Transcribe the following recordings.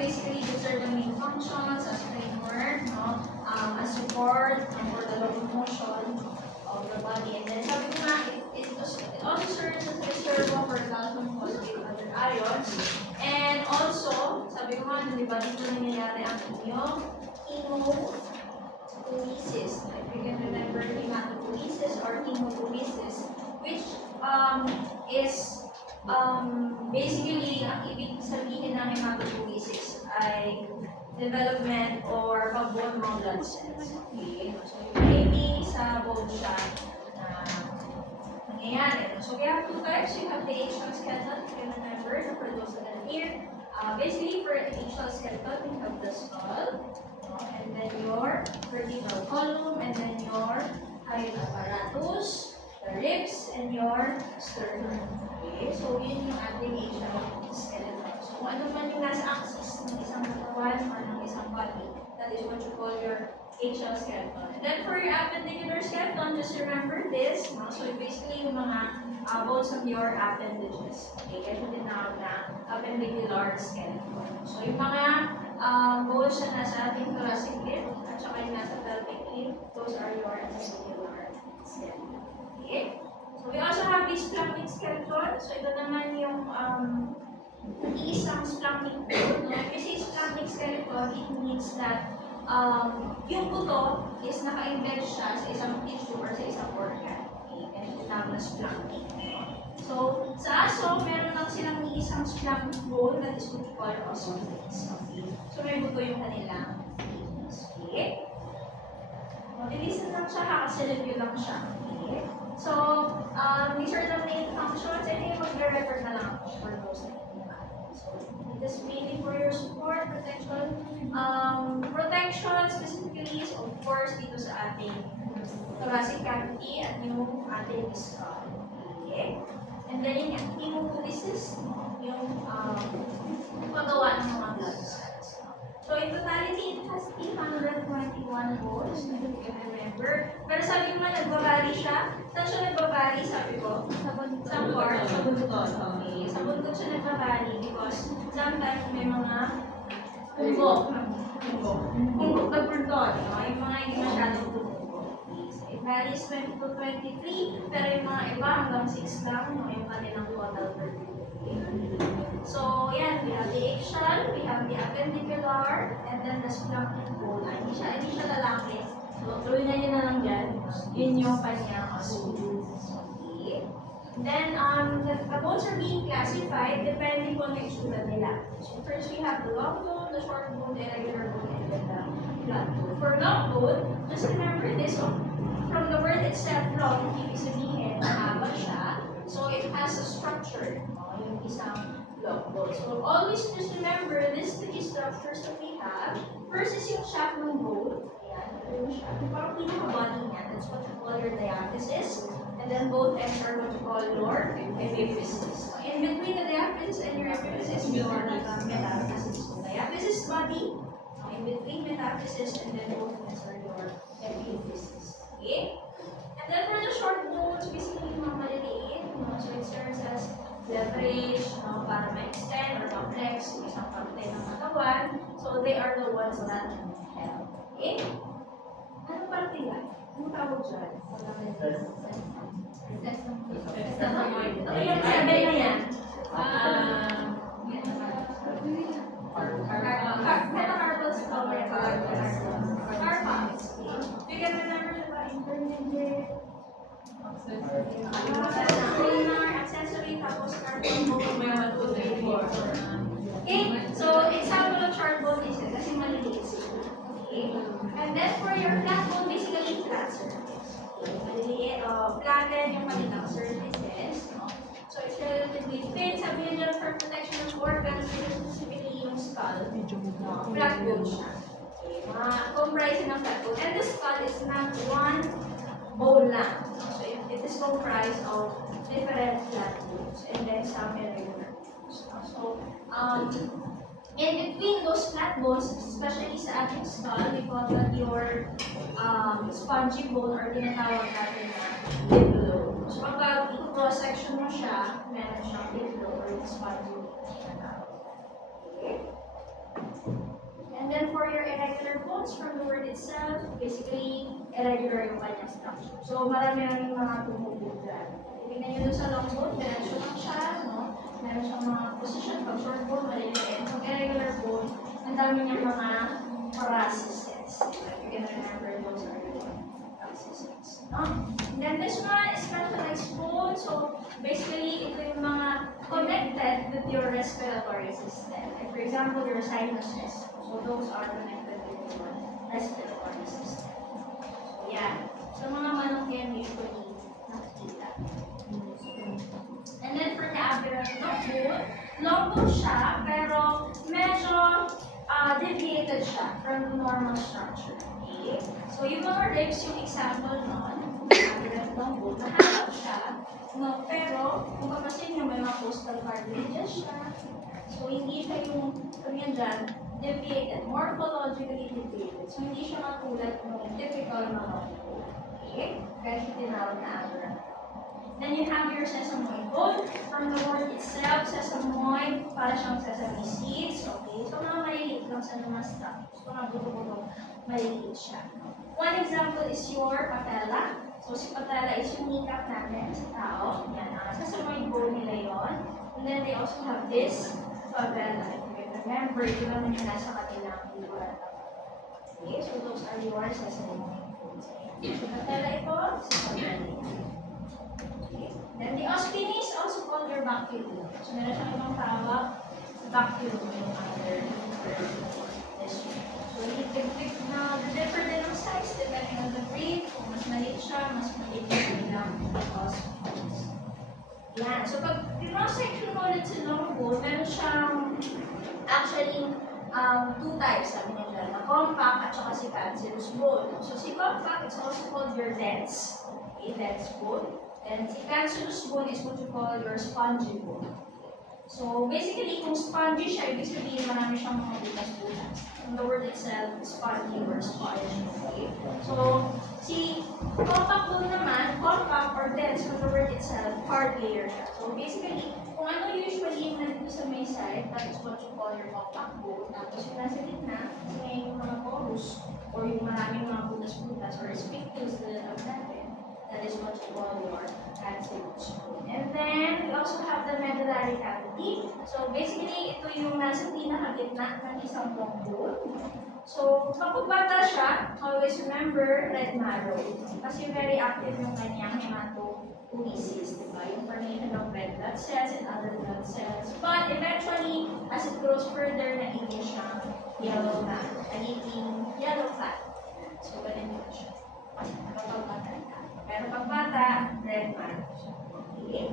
basically these are the main functions as framework, no? As support for the locomotion of the body. And then sabi ko nga, it also serves as a reservoir for calcium, phosphate, other ions. And also, sabi ko nga, di ba dito nangyayari ang inyong hemopoiesis. If you can remember hematopoiesis or hemopoiesis, which is basically, ang ibig sabihin ng hematopoiesis ay development or pag-bone ng blood cells. Okay? So, maybe sa bone siya na nangyayari. So, we have two types. You have the axial skeleton. You can remember, for those that are here. Basically, for the axial skeleton, we have the skull, and then your vertebral column, and then your hyoid apparatus, the ribs, and your sternum. Okay? So, yun yung ating axial skeleton. So, kung ano man yung nasa axis ng isang katawan or ng isang body, that is what you call your axial skeleton. And then for your appendicular skeleton, just remember this. No? So, basically yung mga bones of your appendages. Okay, kaya yung tinawag na appendicular skeleton. So, yung mga bones na nasa ating thoracic hip at saka yung nasa pelvic hip, those are your appendicular skeleton. Okay? So, we also have this flanking skeleton. So, ito naman yung isang splanchnic bone. No? Kasi splanchnic skeleton, it means that yung buto is naka-embed siya sa isang tissue or sa isang organ. Okay? And tinawag na splanchnic. So, sa aso, meron lang silang isang splanchnic bone that is what you call ossifex. Okay? So, may buto yung kanilang penis. Okay? Mabilisan lang siya, kakasilipyo lang siya. Okay? So, these are the main functions. I think mag-refer na lang ako for those na so, this is mainly for your support, protection. Protection specifically is of course dito sa ating thoracic cavity at yung ating skull. Okay? And then yung hemopoiesis, yung paggawa ng mga blood cells. So in totality, it has 321 bones, if you can remember. Pero sabi ko nga, nagbabari siya. Saan siya nagbabari, sabi ko? Sa buntot. Sa part, sa buntot. Okay. Sa buntot siya nagbabari because sometimes may mga punggok na buntot. Yung mga hindi masyadong tumubo. So it varies 20 to 23, pero yung mga iba hanggang 6 lang, yung kanilang total vertical. So, yan, we have the axial, we have the appendicular, and then the splanchnic bone. Hindi siya lalaki. So, tuloy na yun na lang dyan. Yun yung kanyang ossifex. Okay. Then, the bones are being classified depending on the itsura nila. So, first we have the long bone, the short bone, the irregular bone, and then the flat bone. For long bone, just remember this. So, from the word itself, long, ibig sabihin, mahaba siya. So, it has a structure. Yung isang long bone. So, always just remember these three structures that we have. First is yung shaft ng bone. Ayan, ito yung shaft. Parang pinaka-body niya. That's what you call your diaphysis. And then both ends are what you call your epiphysis. In between the diaphysis and your epiphysis, your metaphysis. So, diaphysis body. In between metaphysis and then both ends are your epiphysis. Okay? And then for the short bones, basically yung mga maliliit. So, it serves as leverage, para ma-extend or ma-flex yung isang parte ng katawan. So, they are the ones that help. Okay? Anong parte yan? Anong tawag dyan? Ito yung sabi na yan. Metacarpals. Carpals. You can remember the intermediate. Accessory, tapos carpal bone. Okay, so example of short bone is yun, kasi maliliit sila. Okay, and then for your flat bone, basically flat surface. Maliliit, flattened yung kanilang surfaces. No? So it's relatively thin. Sabi nyo for protection of organs, specifically yung skull. Flat bone siya. Okay, comprising ng flat bone. And the skull is not one bone lang. So it is comprised of different flat bones and then some irregular bones. So in between those flat bones, especially sa ating skull, we call that your spongy bone or tinatawag natin na lip lobe. So kapag cross-section mo siya, meron siyang lip lobe or spongy bone. Okay? bones from the word itself, basically, irregular yung kanyang structure. So, marami lang yung mga tumubo dyan. Tingnan nyo doon sa long bone, diretso lang siya, no? Meron siyang mga position, pag short bone, maliliit. Pag irregular bone, ang dami niyang mga parasites. Like, you can remember those are the parasites. No? And then this one is cartilage bone. So, basically, ito yung mga connected with your respiratory system. Like, for example, your sinuses. So, those are connected with your respiratory system. So, yan. So, mga manok yan usually nakikita. And then for the abdomen bone, long bone siya, pero medyo deviated siya from the normal structure. Okay? So, yung mga ribs, yung example nun, abdomen long bone, mahaba siya. No, pero, kung papasin nyo, may mga coastal cartilages siya. So, hindi siya yung, sabihin dyan, deviated, morphologically deviated. So, hindi siya matulad ng typical manok. Okay? Kaya siya tinawag na abdomen. Then you have your sesamoid bone. From the word itself, sesamoid, para siyang sesame seeds. Okay? So, mga maliliit lang sa mga structures. So, mga buto-buto, maliliit siya. One example is your patella. So, si patella is yung kneecap natin sa tao. Yan, sesamoid bone nila yun. And then they also have this patella. If you can remember, ito naman yung nasa kanilang liwan. Okay? So, those are your sesamoid bones. So, patella ito, sesamoid. Then the ospine is also called your baculum. So meron siyang ibang tawag, baculum yung other this one. So the differ din ng size depending on the breed. Kung mas maliit siya, mas maliit yung ilang ospines. Yan. So pag cross-section mo ulit sa long bone, meron siyang actually two types, sabi niya dyan, na compact at saka si cancellous bone. So si compact, it's also called your dense. Okay, dense bone. And si cancellous bone is what you call your spongy bone. So basically, kung spongy siya, ibig sabihin marami siyang mga butas-butas. And the word itself, spongy or spongy. Okay? So, si compact bone naman, compact or dense from the word itself, hard layer siya. So basically, kung ano usually yung nandito sa may side, that is what you call your compact bone. Tapos yung nasa gitna, kasi yung mga porous, or yung maraming mga butas-butas, or sphincters na lang natin. That is what you call your cancellous bone. And then, we also have the medullary cavity. So, basically, ito yung nasa pinakagitna ng isang long bone. So, kapag bata siya, always remember red marrow. Kasi very active yung kanyang hematopoiesis, diba? Yung formation of red blood cells and other blood cells. But eventually, as it grows further, nagiging siyang yellow na. Nagiging yellow fat. So, ganun yun siya. Kapag bata na. Pero pag bata, red marrow. Okay?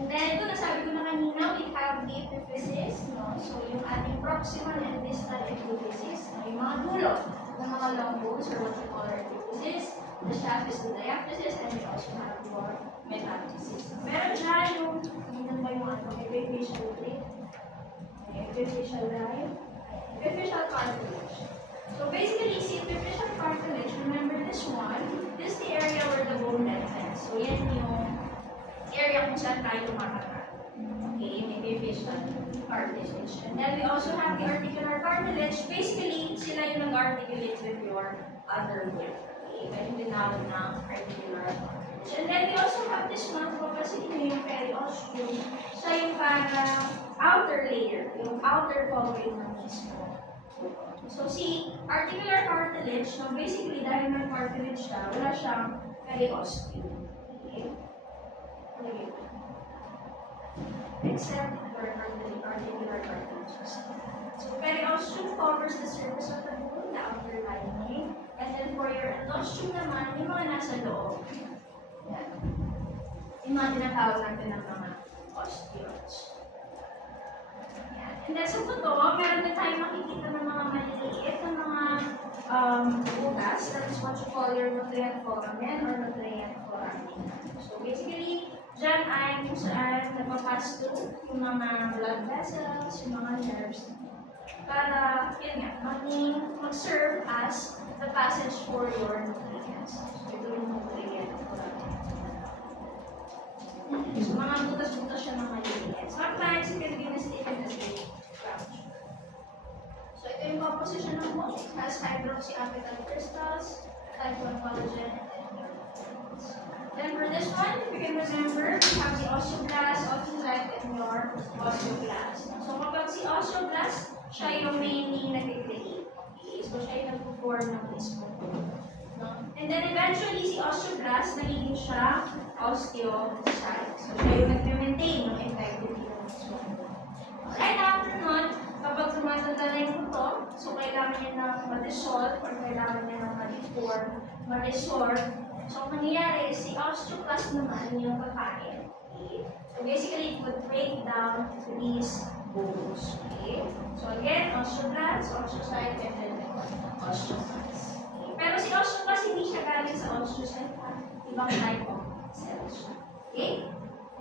And then, ito nasabi ko na kanina, we have the epiphysis, no? So, yung ating proximal and distal epiphysis, no? Yung mga dulo ng mga long bones, or what we call our epiphysis. The shaft is the diaphysis, and we also have your metaphysis. Meron dyan yung, hindi ba yung epiphyseal plate? Epiphyseal line? Epiphyseal cartilage. So basically, si epiphyseal cartilage, remember this one, this is the area where the bone lengthens. So yan yung area kung saan tayo makaka. Okay, yung epiphyseal cartilage. And then we also have the articular cartilage. Basically, sila yung nag-articulate with your other bone. Okay, kaya yung tinawag na articular cartilage. And then we also have this one, kasi ito yung periosteum. Siya yung parang outer layer, yung outer covering ng mismo. So, si articular cartilage, so basically, dahil may cartilage siya, wala siyang periosteum. Okay? Except for articular cartilage. So, periosteum covers the surface of the bone, the outer lining. And then for your endosteum naman, yung mga nasa loob. Yan. Yung mga tinatawag natin ng mga osteoids. And then sa buto, meron na tayong makikita ng mga maliliit na mga butas. That is what you call your nutrient foramen or nutrient foramen. So basically, dyan ay kung saan napapass through yung mga blood vessels, yung mga nerves, para, yun nga, mag-serve as the passage for your nutrients. So ito yung nutrient foramen. So mga butas-butas siya ng maliliit. Sometimes it can be mistaken as a structure. So ito yung composition ng bone, it has hydroxyapatite crystals, type 1 collagen, and then then for this one, if you can remember, we have the osteoblast, osteocyte, and your osteoblast. So kapag si osteoblast, siya yung mainly nag-create. Okay, so siya yung nag-form ng mismo. No? And then eventually, si osteoblast, nagiging siya osteocyte. So siya yung nag-maintain ng integrity ng mismo. Right after nun, kapag tumatanda na yung buto, so kailangan niya na ma-dissolve or kailangan niya na ma-deform, ma-resorb. So, ang nangyayari is si osteoblast naman yung kakain. Okay? So, basically, it would break down these bones. Okay? So, again, osteoblast, osteocyte, and then osteoblast. Okay? Pero si osteoblast hindi siya galing sa osteocyte. Ibang type of cells siya. Okay?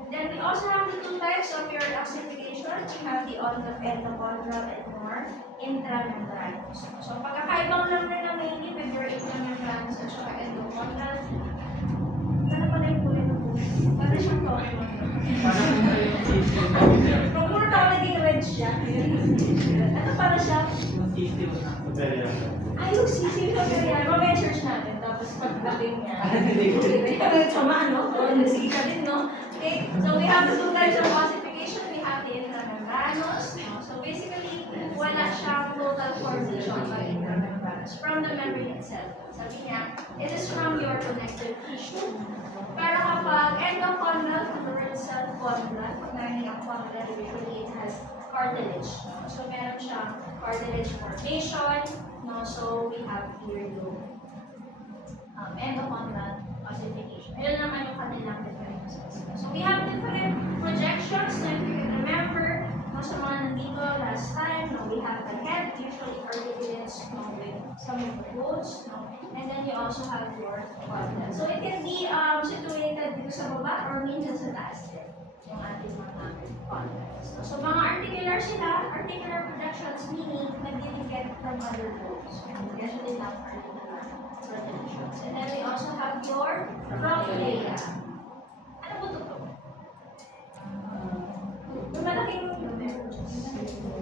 And then, we also have the two types of your ossification. We have the endochondral and more intramembranous. So, pagkakaibang lang rin ang mainly with your intramembranous at saka endochondral. Ano pala yung kulay ng buhay? Paano siyang Pokemon? Kung puro na naging red siya. Ano pala siya? Ay, yung sisiw na kaya. Mamaya search natin. Tapos pagdating niya. Sama, no? Sige ka din, no? Okay, so we have the two types of ossification. We have the intramembranous. So basically, wala siyang total formation by intramembranous from the membrane itself. Sabi niya, it is from your connective tissue. Pero kapag endochondral, the word cell chondral, pag narinig ang chondral, usually it has cartilage. No? So meron siyang cartilage formation. No? So we have here yung endochondral ossification. Ayun naman yung kanilang differences. So we have different projections na if you can remember, no, sa mga nandito last time, no, we have the head, usually articulates no, with some of the bones, no, and then you also have your quadrant. So it can be situated dito sa baba or minsan sa taas din, yung ating mga quadrants. So mga articular sila, articular projections meaning nag-get from other bones, especially not articular projections. And then we also have your trochlea. Ano po ito? Yung malaking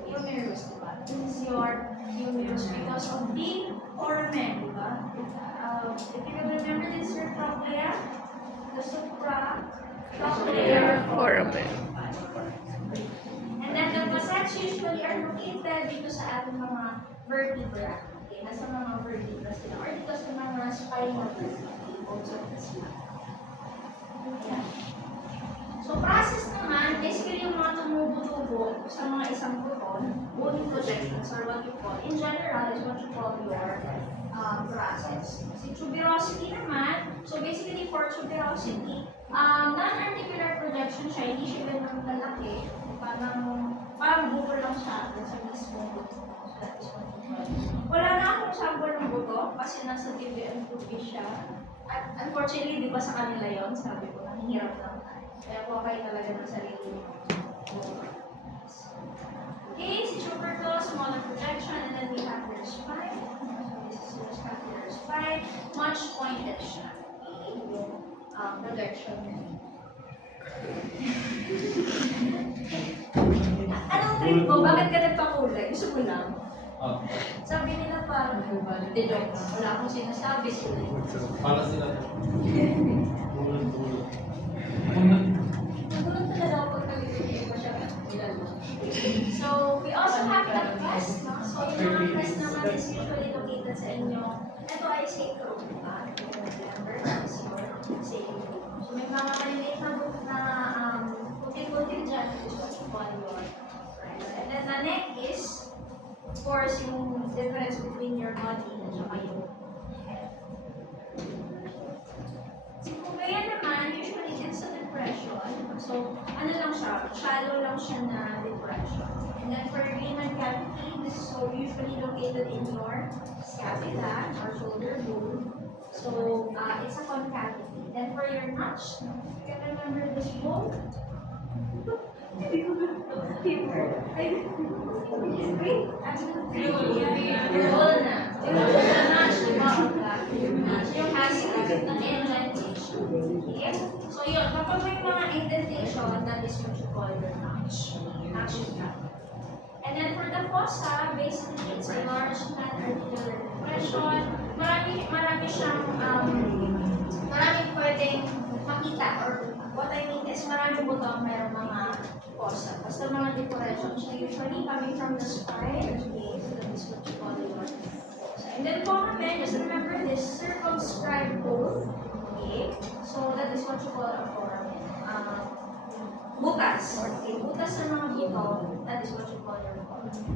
humerus, diba? This is your humerus because of big foramen, diba? If you can remember this, your trochlea, the supratrochlear Foramen. And then the facets usually are located dito sa ating mga vertebra. Okay, nasa mga vertebra sila. Or dito sa mga spinal vertebra. Also this one. Yeah. So, process naman, basically yung mga tumubo-tubo sa mga isang buton, bone projections or what you call, in general, is what you call your process. Si tuberosity naman, so basically for tuberosity, non-articular projection siya, hindi siya ganun malaki, parang bukol lang siya sa mismo buto. So, that is what you call. Wala na akong sample ng buto kasi nasa TV and TV siya. At unfortunately, di ba sa kanila yon, sabi ko, nahihirap lang tayo. Kaya po kayo talaga ng sarili mo. Okay, si tubercle, smaller projection, and then we have their spine. So this is your scapular spine. Much pointed siya. Okay, yung projection. Anong trip mo? Bakit ka nagpakulay? Gusto mo lang? Sabi nila parang joke na. Wala akong sinasabi sila. Para sila. Nagulat talaga ako pag nalilipin ko siya. So, we also have the crest. No? So, yung mga crest naman is usually located sa inyo. Ito ay sacrum. Remember, that is your sacrum. So, may mga maliliit na book na puting-puting dyan. This is what you call your crest. And then the neck is, of course, yung difference between your body and saka yung head. Si Fugaya naman, usually it's a depression. So, ano lang siya, shallow lang siya na depression. And then for your Riemann cavity, this is so usually located in your scapula or shoulder bone. So, it's a concavity. Then for your notch, you can remember this bone. Wait, absolutely. Roll na. The notch, the bottom back. Yung has an indentation. Okay? So yun, kapag may mga indentation, that is what you call your notch. Notch is that. And then for the fossa, basically it's It's enlargement, articular depression. Marami siyang, maraming pwedeng makita, or what I mean is maraming butong mayroong mga kosa. Basta mga depression siya usually coming from the spine. Okay, so that is what you call the foramen. And then foramen, just remember this circumscribed hole. Okay, so that is what you call a foramen. Butas. Okay, butas ng mga buto, that is what you call your foramen.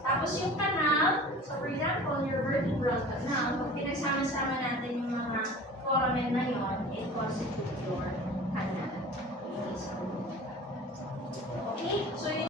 Tapos yung canal, so for example, your vertebral canal, pag pinagsama-sama natin yung mga foramen na yon, it constitutes your canal. Okay, so